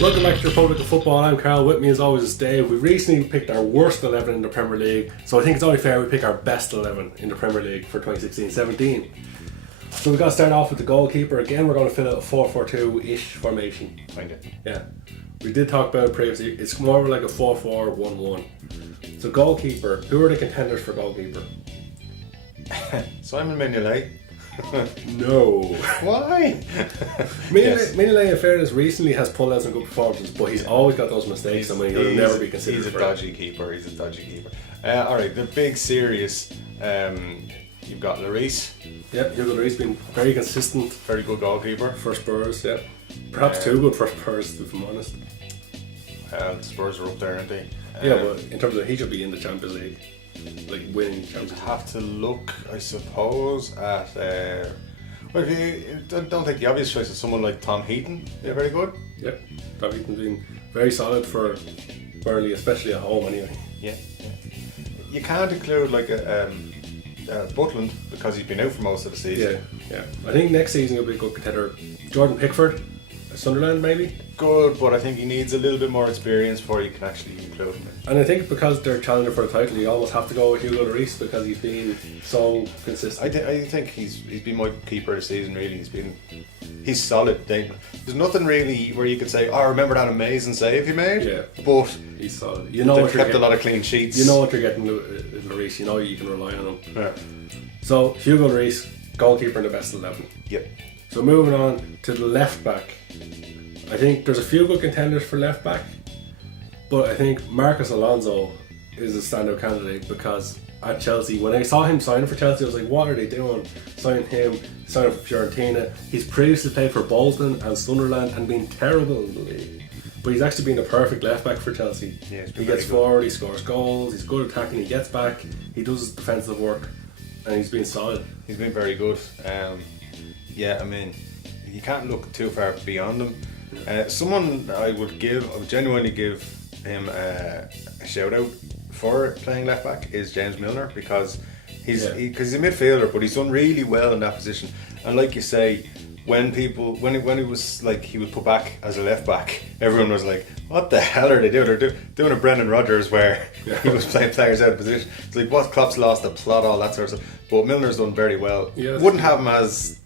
Welcome back to Republic of Football. I'm Carl. With me as always is Dave. We recently picked our worst 11 in the Premier League, so I think it's only fair we pick our best 11 in the Premier League for 2016-17. So we've got to start off with the goalkeeper. Again, we're going to fill out a 4-4-2-ish formation. Kind of. Yeah. We did talk about it previously. It's more like a 4-4-1-1. So goalkeeper, who are the contenders for goalkeeper? Simon Mignolet. No. Why? Mignolet, in fairness, recently has pulled out some good performances, but he's always got those mistakes. He'll never be considered. He's a dodgy keeper. Alright, the big serious. You've got Lloris. Yeah, Hugo Lloris been very consistent. Very good goalkeeper. For Spurs, yeah. Perhaps too good for Spurs, if I'm honest. Spurs are up there, aren't they? Yeah, but in terms of he should be in the Champions League. Like winning Champions League. Have to look, I suppose, at well, I don't think the obvious choice is someone like Tom Heaton. They're very good. Yeah, Tom Heaton's been very solid for Burnley, especially at home anyway. Yeah. You can't include like Butland because he's been out for most of the season. Yeah. I think next season he'll be a good contender. Jordan Pickford, Sunderland maybe. Good, but I think he needs a little bit more experience before you can actually include him. And I think because they're challenging for the title, you almost have to go with Hugo Lloris because he's been so consistent. I think he's been my keeper of the season. Really, he's solid. There's nothing really where you could say, "Oh, remember that amazing save he made." Yeah, but he's solid. You know what kept a lot of clean sheets. You know what you're getting with Lloris. You know you can rely on him. Yeah. So Hugo Lloris, goalkeeper in the best 11. Yep. So moving on to the left back. I think there's a few good contenders for left back, but I think Marcos Alonso is a standout candidate because at Chelsea, when I saw him signing for Chelsea, I was like, what are they doing? Signing him, signing for Fiorentina. He's previously played for Bolton and Sunderland and been terrible in the league. But he's actually been the perfect left back for Chelsea. Yeah, he gets forward, he scores goals, he's good attacking, he gets back, he does his defensive work, and he's been solid. He's been very good. I mean, you can't look too far beyond him. Someone I would genuinely give him a shout out for playing left back is James Milner because he's a midfielder, but he's done really well in that position. And like you say, when he was like he was put back as a left back, everyone was like, "What the hell are they doing? They're doing a Brendan Rodgers where he was playing players out of position." It's like, what? Klopp's lost the plot, all that sort of stuff. But Milner's done very well. Yeah, wouldn't have him as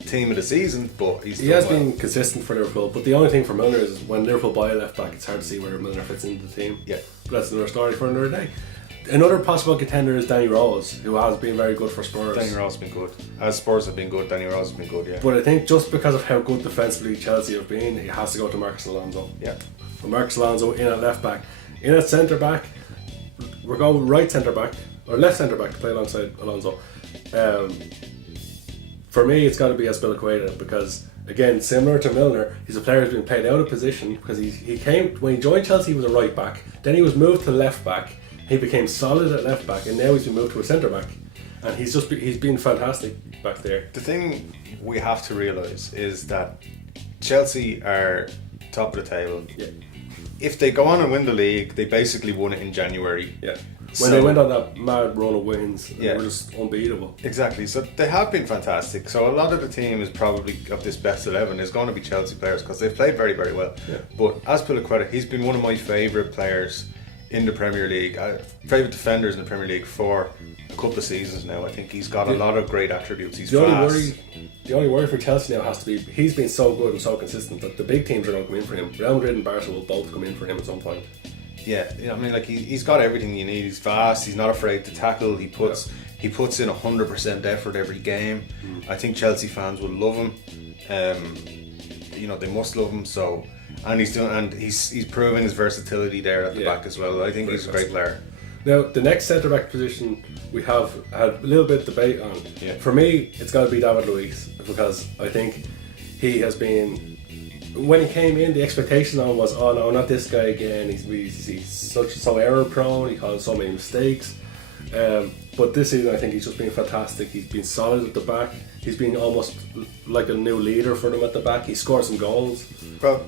team of the season, but he has been consistent for Liverpool. But the only thing for Milner is when Liverpool buy a left back, it's hard to see where Milner fits into the team. Yeah, but that's another story for another day. Another possible contender is Danny Rose, who has been very good for Spurs. Danny Rose has been good. As Spurs have been good, Danny Rose has been good, yeah. But I think just because of how good defensively Chelsea have been, he has to go to Marcos Alonso. Yeah. So Marcos Alonso in at left back. In at centre back, we're going right centre back, or left centre back to play alongside Alonso. For me, it's got to be Azpilicueta because, again, similar to Milner, he's a player who's been played out of position because he came, when he joined Chelsea, he was a right back. Then he was moved to left back. He became solid at left back, and now he's been moved to a centre back, and he's been fantastic back there. The thing we have to realise is that Chelsea are top of the table. Yeah. If they go on and win the league, they basically won it in January. Yeah. When they went on that mad run of wins, they were just unbeatable. Exactly. So they have been fantastic. So a lot of the team is probably of this best 11 is going to be Chelsea players because they've played very, very well. Yeah. But Azpilicueta, he's been one of my favourite players in the Premier League, favourite defenders in the Premier League for a couple of seasons now. I think he's got a lot of great attributes. He's fast. The only worry for Chelsea now has to be he's been so good and so consistent that the big teams are going to come in for him. Real Madrid and Barca will both come in for him at some point. Yeah, I mean, like he's got everything you need. He's fast. He's not afraid to tackle. He puts in 100% effort every game. I think Chelsea fans will love him. They must love him. So, and he's proven his versatility there at the back as well. I think he's a great player. Now, the next centre back position we have had a little bit of debate on. Yeah. For me, it's got to be David Luiz because I think he has been. When he came in, the expectation on was, oh no, not this guy again. He's so error prone. He caused so many mistakes. But this season, I think he's just been fantastic. He's been solid at the back. He's been almost like a new leader for them at the back. He scored some goals. Well,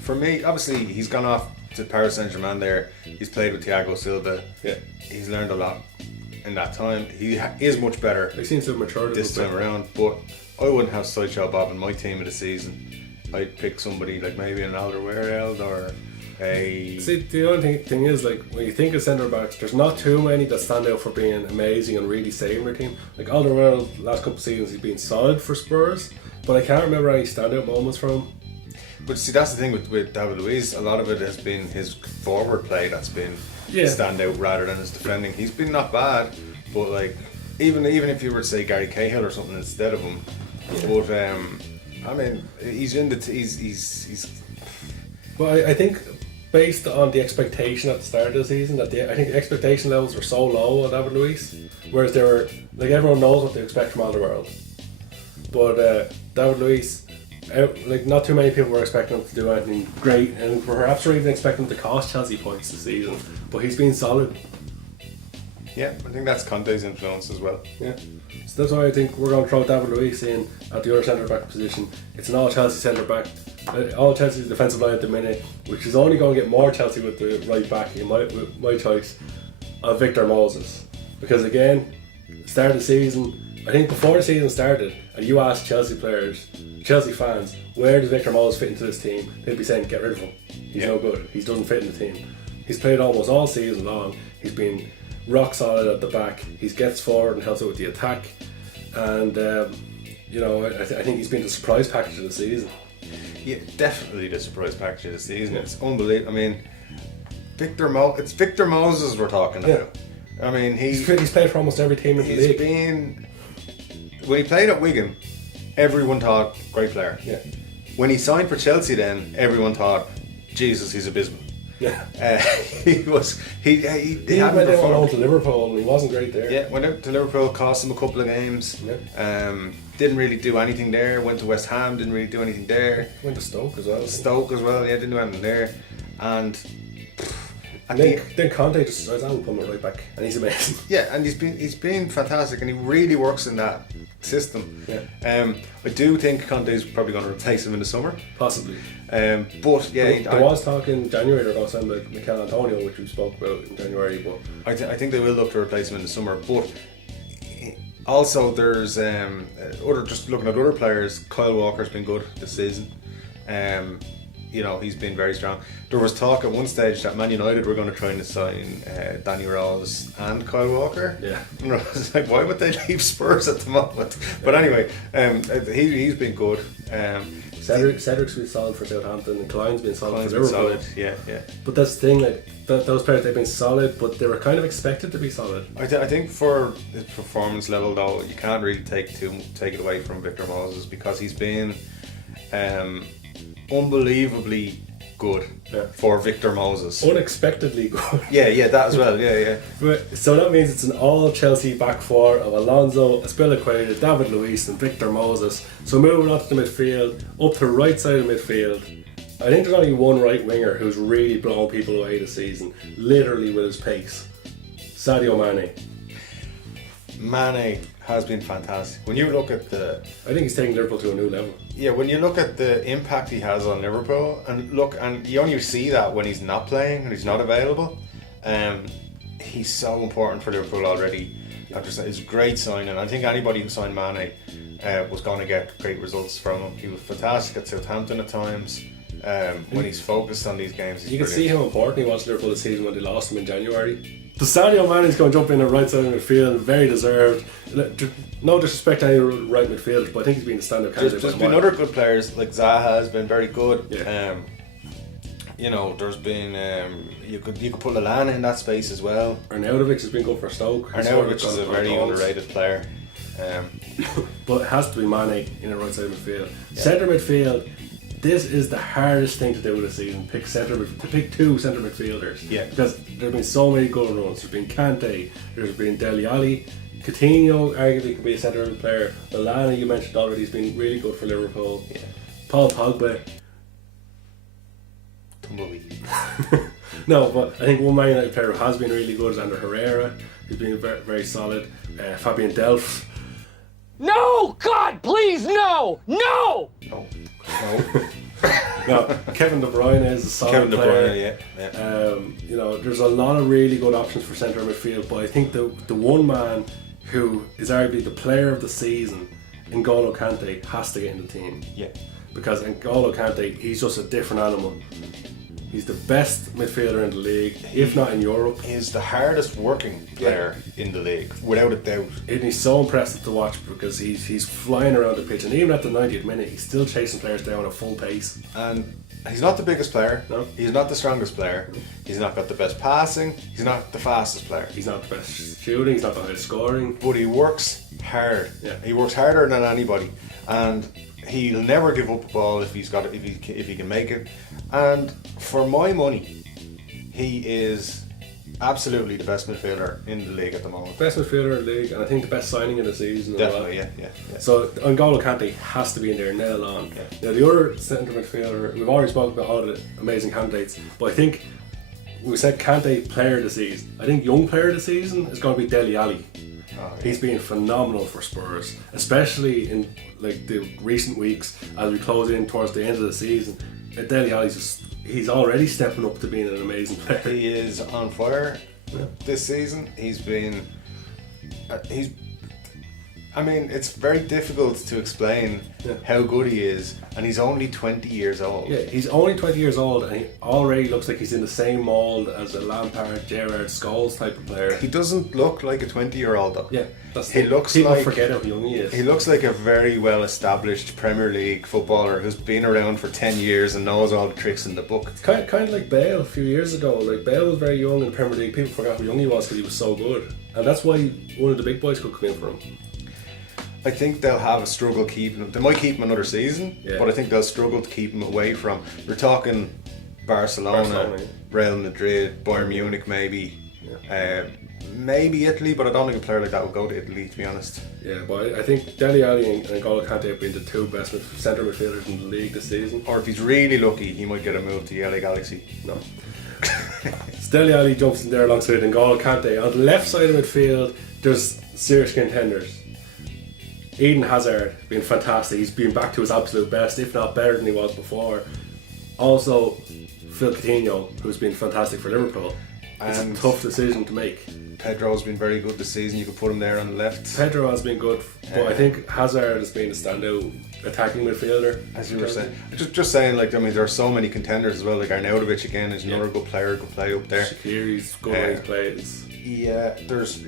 for me, obviously, he's gone off to Paris Saint-Germain there. He's played with Thiago Silva. Yeah, he's learned a lot in that time. He is much better. He seems to have matured this time around. But I wouldn't have Sideshow Bob in my team of the season I'd pick somebody like maybe an Alderweireld or a... See, the only thing is, like, when you think of centre backs, there's not too many that stand out for being amazing and really saving their team. Like Alderweireld, last couple of seasons, he's been solid for Spurs, but I can't remember any standout moments from him. But see, that's the thing with David Luiz. A lot of it has been his forward play that's been standout rather than his defending. He's been not bad, but like even if you were to say Gary Cahill or something instead of him, but I mean he's in the he's. But I think based on the expectation at the start of the season, I think the expectation levels were so low on David Luiz, whereas they were like everyone knows what to expect from Alderweireld, but David Luiz. Like not too many people were expecting him to do anything great, and perhaps were even expecting him to cost Chelsea points this season. But he's been solid. Yeah, I think that's Kante's influence as well. Yeah, so that's why I think we're going to throw David Luiz in at the other centre back position. It's an all Chelsea centre back, all Chelsea's defensive line at the minute, which is only going to get more Chelsea with the right back. In my choice, of Victor Moses, because again, start of the season. I think before the season started, and you asked Chelsea players, Chelsea fans, where does Victor Moses fit into this team? They'd be saying, get rid of him. He's no good. He doesn't fit in the team. He's played almost all season long. He's been rock solid at the back. He gets forward and helps out with the attack. And, I think he's been the surprise package of the season. Yeah, definitely the surprise package of the season. Yeah. It's unbelievable. I mean, it's Victor Moses we're talking about. I mean, he's played for almost every team in the league. When he played at Wigan, everyone thought great player. Yeah. When he signed for Chelsea, then everyone thought, Jesus, he's abysmal. Yeah. He went out to Liverpool and he wasn't great there. Yeah, went out to Liverpool, cost him a couple of games. Yeah. Didn't really do anything there. Went to West Ham, didn't really do anything there. Went to Stoke as well. Yeah, didn't do anything there. And then Kante just decides, I will put him right back, and he's amazing. Yeah, and he's been fantastic, and he really works in that system. Yeah. I do think Kante's probably going to replace him in the summer. Possibly. But yeah, there was talk in January they're going to sign Mikel Antonio, which we spoke about in January. But I think they will look to replace him in the summer. But also there's just looking at other players. Kyle Walker's been good this season. He's been very strong. There was talk at one stage that Man United were going to try and sign Danny Rose and Kyle Walker. Yeah. And I was like, why would they leave Spurs at the moment? But anyway, he's been good. Cedric's been solid for Southampton, and Klein's been solid for Liverpool. Yeah. But that's the thing, like those players, they've been solid, but they were kind of expected to be solid. I think for his performance level, though, you can't really take it away from Victor Moses, because he's been unbelievably good for Victor Moses. Unexpectedly good. Yeah, that as well. Yeah. So that means it's an all Chelsea back four of Alonso, Azpilicueta, David Luiz, and Victor Moses. So moving on to the midfield, up to the right side of midfield, I think there's only one right winger who's really blown people away this season, literally with his pace. Sadio Mane. Mane has been fantastic. When you look at I think he's taking Liverpool to a new level. Yeah, when you look at the impact he has on Liverpool, and you only see that when he's not playing and he's not available. He's so important for Liverpool already. It's a great signing. I think anybody who signed Mane was going to get great results from him. He was fantastic at Southampton at times. When he's focused on these games, you can see how important he was to Liverpool this season when they lost him in January. So Sadio Mane is going to jump in at right side of midfield, very deserved. No disrespect to any right midfield, but I think he's been the standout candidate. There's been other good players, like Zaha has been very good. Yeah. There's been you could put Lallana in that space as well. Arnautovic has been good for Stoke. Arnautovic is a very underrated player. But it has to be Mane in the right side of midfield. Yeah. Centre midfield. This is the hardest thing to do this season. Pick two centre midfielders. Yeah. Because there have been so many good runs. There's been Kante, there's been Dele Alli, Coutinho arguably could be a centre mid player. Lallana, you mentioned already, has been really good for Liverpool. Yeah. Paul Pogba. Tumbleweed. No, but I think one Man United player who has been really good is Ander Herrera. He's been very, very solid. Fabian Delph. No! God, please, no! No! No. No, Kevin De Bruyne is a solid player. Yeah. There's a lot of really good options for centre midfield, but I think the one man who is arguably the player of the season, N'Golo Kante, has to get in the team. Yeah. because N'Golo Kante, he's just a different animal. He's the best midfielder in the league, if not in Europe. He's the hardest working player in the league, without a doubt. And he's so impressive to watch because he's flying around the pitch, and even at the 90th minute, he's still chasing players down at full pace. And he's not the biggest player. No. He's not the strongest player. He's not got the best passing. He's not the fastest player. He's not the best shooting. He's not the highest scoring. But he works hard. Yeah. He works harder than anybody, and he'll never give up a ball if he can make it. And for my money, he is absolutely the best midfielder in the league at the moment. Best midfielder in the league, and I think the best signing of the season. Definitely, as well. yeah. So N'Golo Kante has to be in there, nail on. Yeah. Now the other centre midfielder, we've already spoken about all the amazing candidates, but I think we said Kante player of the season. I think young player of the season is going to be Dele Alli. Oh, yeah. He's been phenomenal for Spurs, especially in like the recent weeks as we close in towards the end of the season. Dele Alli's he's already stepping up to being an amazing player. He is on fire this season. He's been. I mean, it's very difficult to explain how good he is, and he's only 20 years old. Yeah, he's only 20 years old, and he already looks like he's in the same mould as a Lampard, Gerrard, Scholes type of player. He doesn't look like a 20-year-old though. Yeah, he looks people like forget how young he is. He looks like a very well-established Premier League footballer who's been around for 10 years and knows all the tricks in the book. It's kind of like Bale a few years ago. Like Bale was very young in the Premier League. People forgot how young he was because he was so good, and that's why one of the big boys could come in for him. I think they'll have a struggle keeping him. They might keep him another season, but I think they'll struggle to keep him away from. We're talking Barcelona, Real Madrid, Bayern Munich, maybe. Maybe Italy, but I don't think a player like that will go to Italy, to be honest. Yeah, but I think Dele Alli and N'Golo Kante have been the two best centre midfielders in the league this season. Or if he's really lucky, he might get a move to the LA Galaxy. No. Dele Alli jumps in there alongside N'Golo Kante. On the left side of midfield, there's serious contenders. Eden Hazard been fantastic. He's been back to his absolute best, if not better than he was before. Also, Phil Coutinho, who's been fantastic for Liverpool. It's a tough decision to make. Pedro's been very good this season. You could put him there on the left. Pedro has been good, but I think Hazard has been a standout attacking midfielder. As you were saying, just saying, like, I mean, there are so many contenders as well. Like Arnautovic again is another good player, could play up there. Shaqiri's good when he plays. Yeah, there's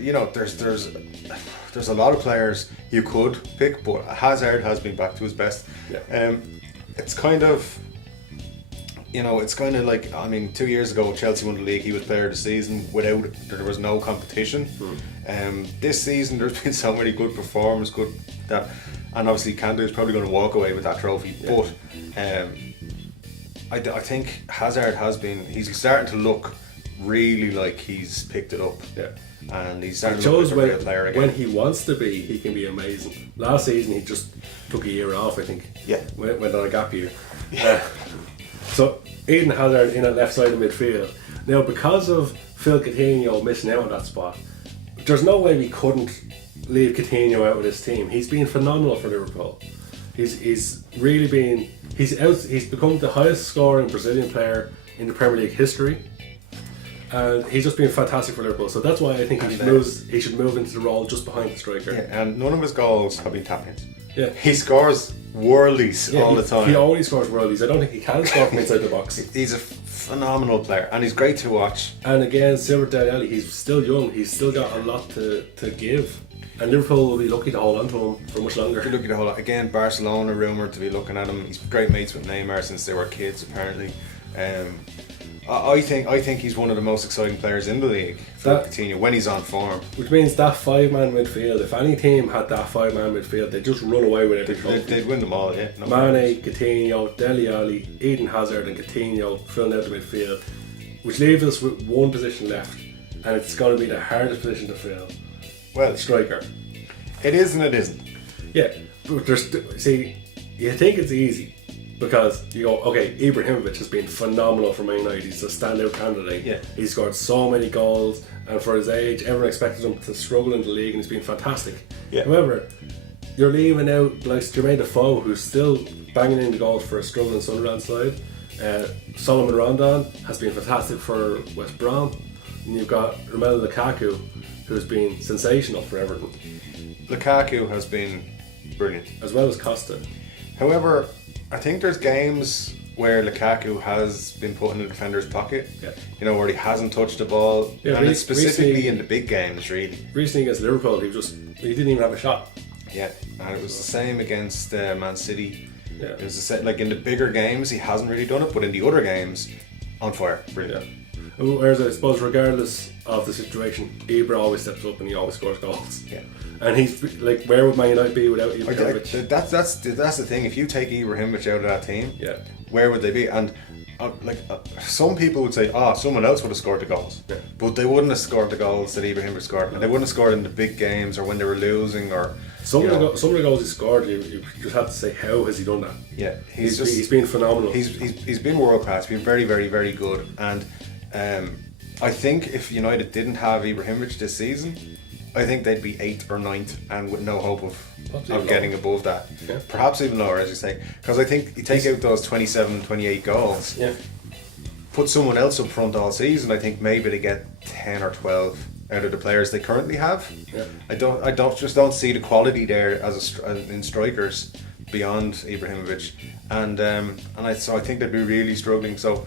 a lot of players you could pick, but Hazard has been back to his best. Yeah. It's kind of. It's kind of like, I mean, 2 years ago Chelsea won the league, he was player of the season there was no competition. This season there's been so many good performances, and obviously Kante is probably going to walk away with that trophy, but I think Hazard he's starting to look really like he's picked it up. Yeah. And he's starting to look like a real player again. When he wants to be, he can be amazing. Last season he just took a year off, I think. Yeah. Went on a gap year. So Eden Hazard in at left side of midfield. Now, because of Phil Coutinho missing out on that spot, there's no way we couldn't leave Coutinho out of this team. He's been phenomenal for Liverpool. He's really been he's become the highest scoring Brazilian player in the Premier League history. And he's just been fantastic for Liverpool. So that's why I think he should move into the role just behind the striker. Yeah, and none of his goals have been tap-ins. Yeah. He scores worldies all the time. He only scores worldies. I don't think he can score from inside the box. He's a phenomenal player, and he's great to watch. And again, Silver Dele Alli, he's still young. He's still got a lot to give. And Liverpool will be lucky to hold on to him for much longer. Lucky to hold on. Again, Barcelona rumoured to be looking at him. He's great mates with Neymar since they were kids, apparently. I think he's one of the most exciting players in the league for Coutinho when he's on form. Which means that 5-man midfield, if any team had that 5-man midfield, they'd just run away with it. They'd win them all, yeah. Mane, Coutinho, Dele Alli, Eden Hazard and Coutinho filling out the midfield, which leaves us with one position left, and it's going to be the hardest position to fill. Well, striker. It is and it isn't. Yeah, but you think it's easy. Because you go, okay, Ibrahimovic has been phenomenal for Man United. He's a standout candidate. Yeah. He's scored so many goals, and for his age, everyone expected him to struggle in the league, and he's been fantastic. Yeah. However, you're leaving out like Jermaine Defoe, who's still banging in the goals for a struggling Sunderland side. Solomon Rondon has been fantastic for West Brom, and you've got Romelu Lukaku, who's been sensational for Everton. Lukaku has been brilliant, as well as Costa. However, I think there's games where Lukaku has been put in the defender's pocket. Yeah. You know, where he hasn't touched the ball, Yeah, and it's specifically recently- in the big games, really. Recently against Liverpool, he didn't even have a shot. Yeah, and it was the same against Man City. Yeah. It was the same, like in the bigger games, he hasn't really done it, but in the other games, on fire, brilliant. Whereas I suppose, regardless of the situation, Ibra always steps up and he always scores goals. Yeah. And he's like, where would Man United be without Like, Ibrahimovic? that's the thing. If you take Ibrahimovic out of that team, Yeah. where would they be? And some people would say, someone else would have scored the goals, Yeah. but they wouldn't have scored the goals that Ibrahimovic scored, and they wouldn't have scored in the big games or when they were losing or. Some you of know, the goals he scored, you just have to say, how has he done that? Yeah, He's been phenomenal. He's been world class, been very, very, very good, and I think if United didn't have Ibrahimovic this season, I think they'd be 8th or 9th and with no hope of getting above that. Yeah. Perhaps even lower, as you say, because I think you take out those 27, 28 goals, Yeah. put someone else up front all season, I think maybe they get 10 or 12 out of the players they currently have. Yeah. I don't see the quality there in strikers beyond Ibrahimovic, and I think they'd be really struggling. So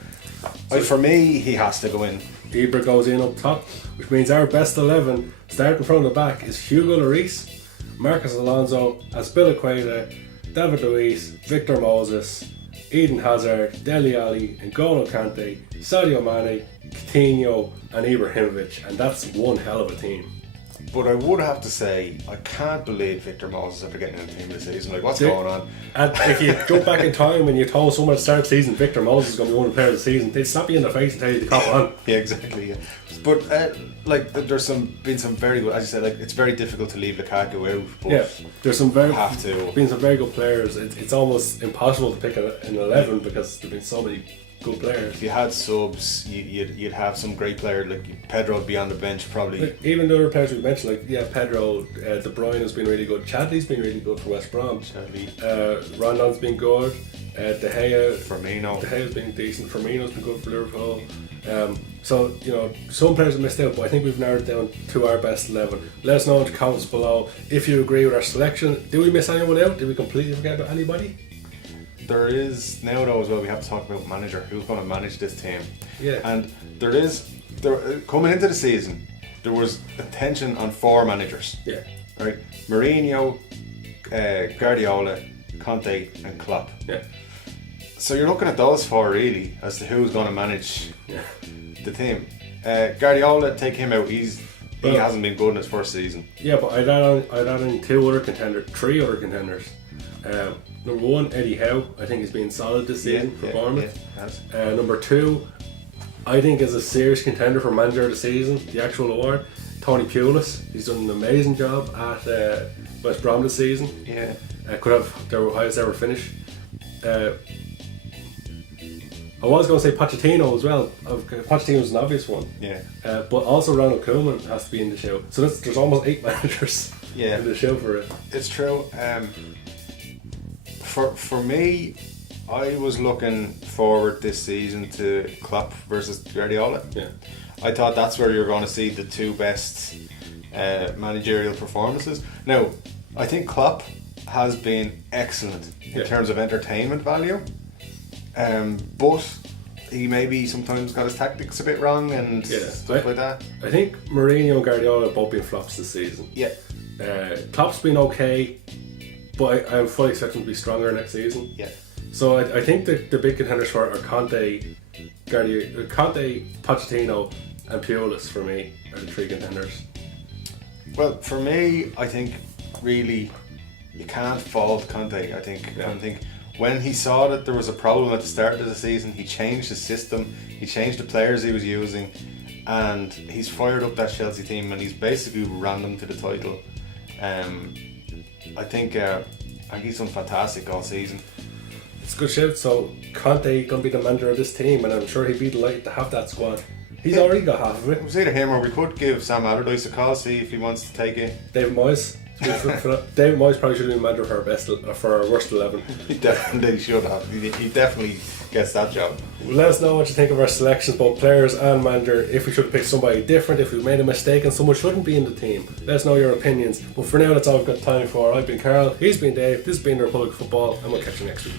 for me, he has to go in. Ibra goes in up top, which means our best 11, starting from the back, is Hugo Lloris, Marcos Alonso, Azpilicueta, David Luiz, Victor Moses, Eden Hazard, Dele Alli, N'Golo Kante, Sadio Mane, Coutinho and Ibrahimovic, and that's one hell of a team. But I would have to say, I can't believe Victor Moses after getting in the team this season. Like, what's See? going on? And if you jump back in time and you told someone at the start of the season Victor Moses is going to be one of the players of the season, they'd slap you in the face and tell you to come on. Yeah, exactly. Yeah. But there's been some very good. As you said, like it's very difficult to leave Lukaku out. But Yeah, there's some been some very good players. It's almost impossible to pick an 11 because there's been so many good players. if you had subs, you'd have some great player like Pedro would be on the bench probably. Like, even the other players we mentioned, like Pedro, De Bruyne has been really good. Chadley's been really good for West Brom. Rondon's been good. De Gea, Firmino. De Gea's been decent. Firmino's been good for Liverpool. So some players have missed out, but I think we've narrowed it down to our best 11. Let us know in the comments below if you agree with our selection. Did we miss anyone out? Did we completely forget about anybody? There is now though as well. We have to talk about manager. Who's going to manage this team? Yeah. And there coming into the season, there was attention on 4 managers. Yeah. Right, Mourinho, Guardiola, Kante, and Klopp. Yeah. So you're looking at those 4 really as to who's going to manage Yeah. the team. Guardiola, take him out. He Well- hasn't been good in his first season. Yeah, but I'd add in 3 other contenders. Number 1, Eddie Howe. I think he's been solid this season for Bournemouth. Number 2, I think is a serious contender for manager of the season, the actual award. Tony Pulis. He's done an amazing job at West Brom this season. Yeah. Could have their highest ever finish. I was going to say Pochettino as well. Pochettino's an obvious one. Yeah. But also Ronald Koeman has to be in the show. So there's almost 8 managers Yeah. in the show for it. It's true. For me, I was looking forward this season to Klopp versus Guardiola. Yeah. I thought that's where you're going to see the 2 best managerial performances. Now, I think Klopp has been excellent in terms of entertainment value, but he maybe sometimes got his tactics a bit wrong and stuff like that. I think Mourinho and Guardiola have both been flops this season. Yeah. Klopp's been okay, but I'm fully expecting to be stronger next season. Yeah. So I think the big contenders for are Kante, Pochettino, and Pulis for me are the 3 contenders. Well, for me, I think really you can't fault Kante. I think when he saw that there was a problem at the start of the season, he changed his system, he changed the players he was using, and he's fired up that Chelsea team and he's basically ran them to the title. I think he's done fantastic all season. It's a good shout. So Conte going to be the manager of this team, and I'm sure he'd be delighted to have that squad. He's already got half of It it. was either him or we could give Sam Allardyce a call, see if he wants to take it. David Moyes. David Moyes probably should have been manager for our worst 11. He definitely should have. He definitely gets that job. Let us know what you think of our selections, both players and manager. If we should have picked somebody different, if we made a mistake and someone shouldn't be in the team. Let us know your opinions. But for now, that's all we've got time for. I've been Carl, he's been Dave, this has been the Republic of Football, and we'll catch you next week.